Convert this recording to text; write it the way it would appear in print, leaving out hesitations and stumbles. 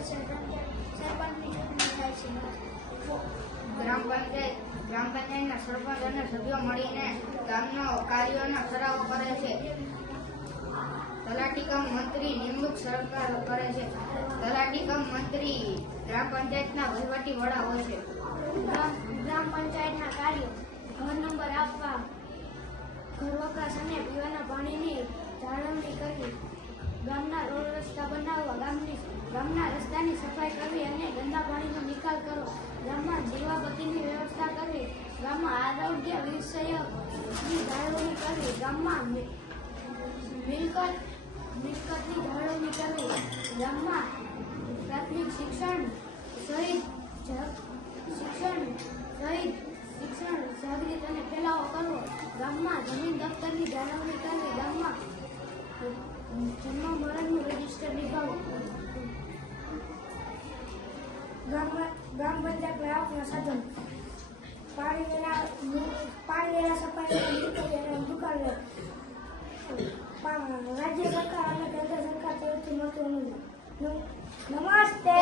વર્ષે સરપંચની ચૂંટણી થાય છે. ગ્રામ પંચાયતના સરપંચ અને સભ્યો મળીને ગામના કાર્યોના ઠરાવો કરે છે. તલાટી કમ મંત્રી નિમણૂક સરકાર કરે છે. તલાટી કમ મંત્રી ગ્રામ પંચાયતના વહીવટી વડા હોય છે. ગ્રામ પંચાયતના કાર્યો ઘર નંબર આપવા, ઘર વપરાશ અને પીવાના પાણીની જાળવણી કરવી, ગામના રોડ રસ્તા બનાવવા, ગામના રસ્તાની સફાઈ કરવી અને ગંદા પાણીનો નિકાલ કરવો, ગામમાં દીવાબત્તીની વ્યવસ્થા કરવી, ગામમાં આરોગ્ય વિષયકની જાળવણી કરવી, ગામમાં મિલકતની જાળવણી કરવી, ગામમાં પ્રાથમિક શિક્ષણ સહિત જાગૃત અને ફેલાવો કરવો, ગામમાં જમીન દફતરની જાળવણી કરવી, ગામમાં જન્મ મરણનું રજીસ્ટર નિભાવવું. ગ્રામ પંચાયતના આવકના સાધન પાણી વેરા સફાઈ દુકાન રાજ્ય સરકાર અને કેન્દ્ર સરકાર તરફથી મળતું અનુદાન. નમસ્તે.